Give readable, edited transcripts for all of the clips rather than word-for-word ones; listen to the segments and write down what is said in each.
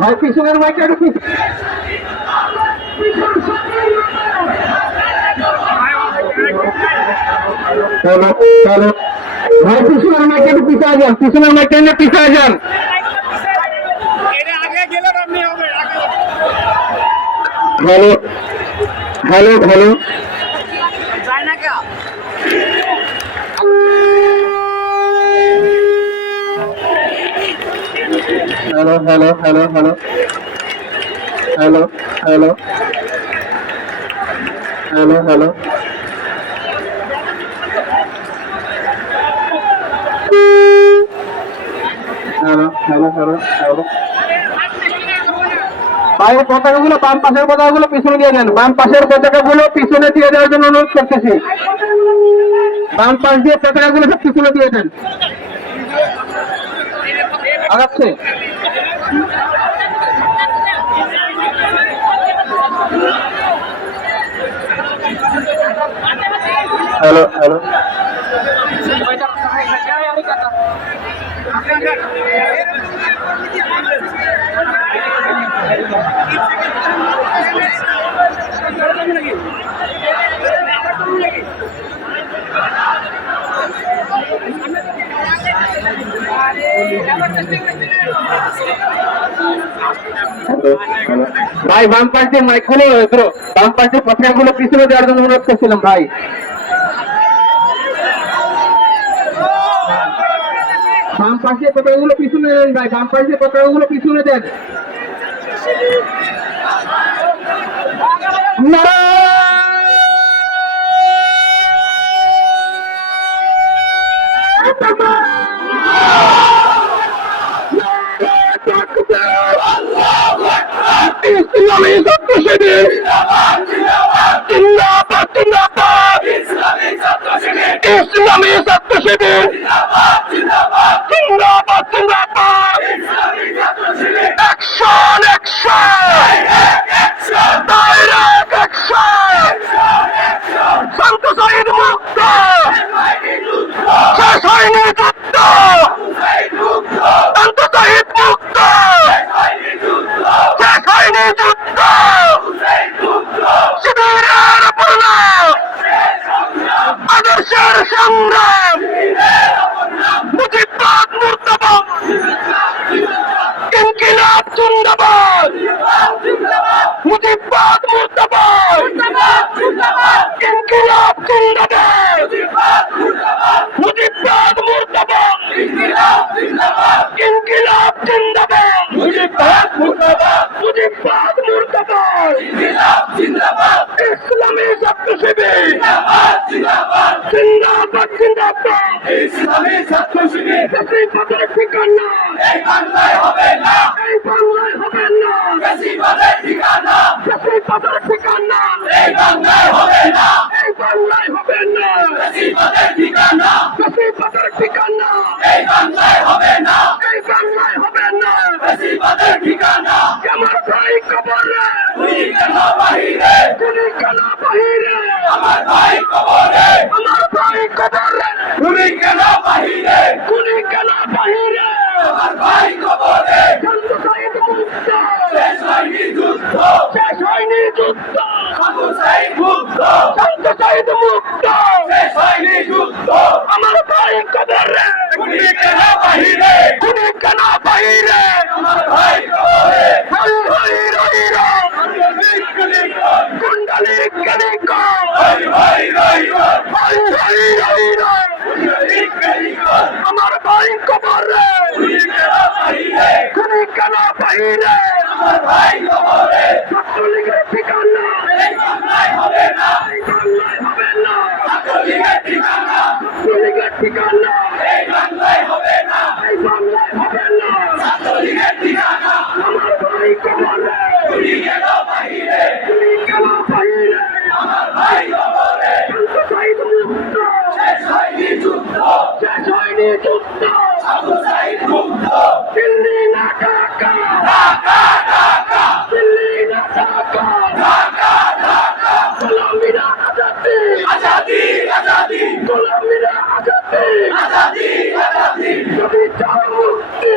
ভাই পিছনের মাইকটা একটু ভাই পিছনের মাইকটা একটু পিছিয়ে যান, পিছনের মাইকটা নিয়ে পিছিয়ে যান। Hello hello hello hello hello hello hello hello hello hello hello hello hello hello hello বাইরের পতাকাগুলো বাম পাশের পতাকাগুলো পিছনে দিয়ে দেন, বাম পাশের পতাকাগুলো পিছনে দিয়ে দেওয়ার জন্য অনুরোধ করতেছি। বাম পাশ দিয়ে পতাকাগুলো সব পিছনে দিয়ে দেন। আগাচ্ছে হ্যালো হ্যালো ভাই বাম পাশ দিয়ে মাইক খুলে বাম পাশ দিয়ে পতাকাগুলো পিছনে দেওয়ার জন্য অনুরোধ করছিলাম ভাই। বাম পাশে পতাকাগুলো পিছনে দেন ভাই, বাম পাশে পতাকাগুলো পিছনে দেন। ইসলামী ছাত্র শিবির জিন্দাবাদ জিন্দাবাদ, ইসলামী ছাত্র শিবির জিন্দাবাদ জিন্দাবাদ, অ্যাকশন অ্যাকশন ডাইরেক্ট অ্যাকশন, শান্ত শহীদ মুক্ত, শেষ হয়নি যুদ্ধ, শান্ত শহীদ মুক্ত, শেষ হয়নি যুদ্ধ, শিবিরের প্রণাম, আদর্শের সংগ্রাম, মুজিববাদ মুর্দাবাদ, ইনকিলাব জিন্দাবাদ, মুজিববাদ মুর্দাবাদ, ইনকিলাব জিন্দাবাদ, মুজিববাদ মুর্দাবাদ, ইনকিলাব জিন্দাবাদ, মুজিববাদ মুর্দাবাদ, মুজিববাদ মুর্দাবাদ, ইসলামী ছাত্র শিবির জিন্দাবাদ জিন্দাবাদ, ইসলামী ছাত্র শিবির বেশিরভাগের ঠিকানা এই বাংলায় হবে না, এই বাংলায় হবে না, বেশিরভাগের ঠিকানা বেশিরভাগের ঠিকানা এই বাংলায় হবে না, এই বাংলায় হবে না, বেশিরভাগের ঠিকানা বেশিরভাগের ঠিকানা এই বাংলায় হবে না, এই বাংলায় হবে না, বেশিরভাগের ঠিকানা। আমার ভাই কবরে তুই কেন বাহিরে, তুই কেন বাহিরে, আমার ভাই কবরে, আমার ভাই কবরে তুই কেন বাহিরে, তুই কেন বাহিরে, আমার ভাই কবরে, শান্ত শহীদ মুক্ত, শেষ হয়নি যুদ্ধ, শেষ হয়নি যুদ্ধ, আবু সাইদ মুক্ত, শান্ত শহীদ মুক্ত, শেষ হয়নি যুদ্ধ, আমার ভাই কবরে তুই কেন বাহিরে, তুই কেন বাহিরে, আমার ভাই কবরে, হাই হাই রহিরা বাহিরে আমার ভাই কবরে ছাত্রলীগের ঠিকানা এই বাংলায় হবে না এই বাংলায় হবে না ছাত্রলীগের ঠিকানা ছাত্রলীগের ঠিকানা এই বাংলায় হবে না এই বাংলায় হবে না ছাত্রলীগের ঠিকানা আমার ভাই কবরে গুলি গেল বাহিরে তুমি কেন বাহিরে আমার ভাই কবরে শান্ত সাইদ মুক্ত শেষ হয়নি যুদ্ধ শেষ হয়নি যুদ্ধ আবু সাইদ মুক্ত দিল্লি না ঢাকা ঢাকা ঢাকা দিল্লি না ঢাকা ঢাকা ঢাকা গোলামীরা আজাদি আজাদি আজাদি গোলামীরা আজাদি আজাদি আজাদি যদি চাও মুক্তি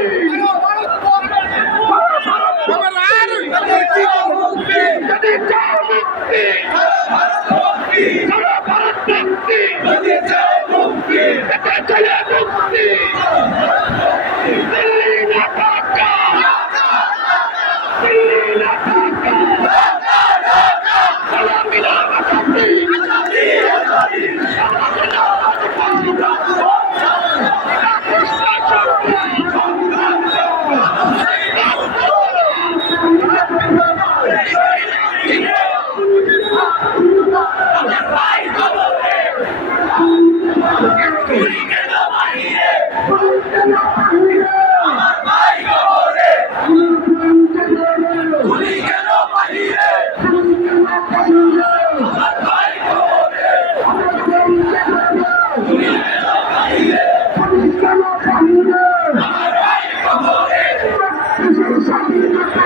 যদি চাও মুক্তি সারা ভারত মুক্তি যদি চাও মুক্তি এটা চলে মুক্তি দিল্লি না ঢাকা দিল্লি না ঢাকা গোলামীরা আজাদি আজাদি আজাদি আমার ভাই কবরে গুলি গেল বাহিরে আমার ভাই কবরে গুলি গেল বাহিরে আমার ভাই কবরে গুলি গেল বাহিরে আমার ভাই কবরে জিন্দাবাদ জিন্দাবাদ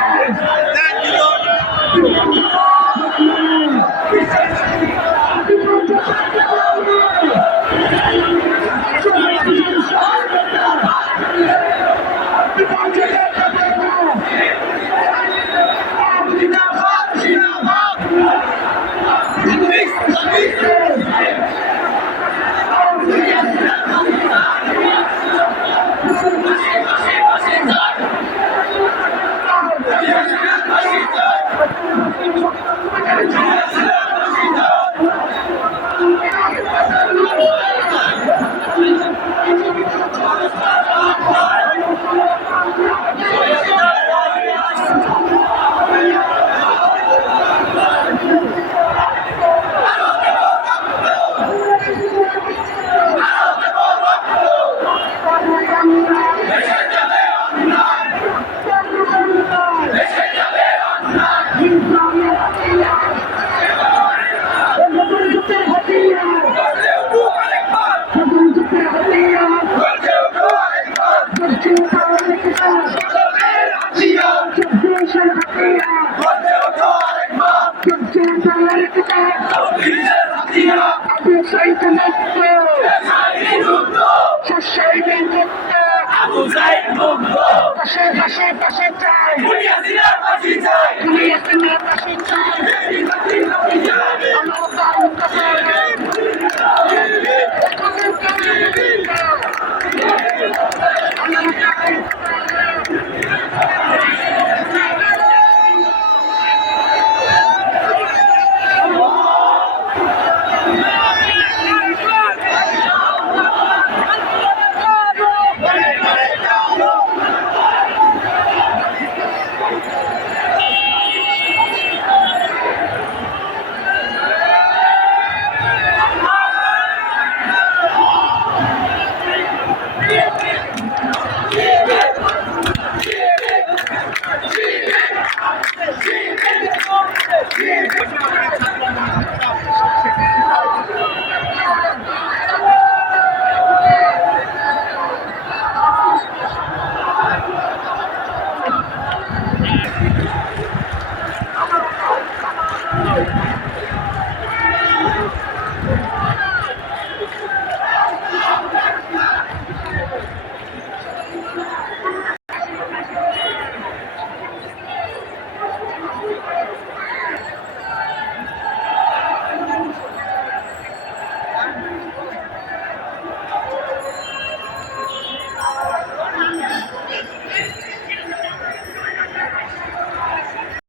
আবু সাইদ মুক্ত পাশে চাই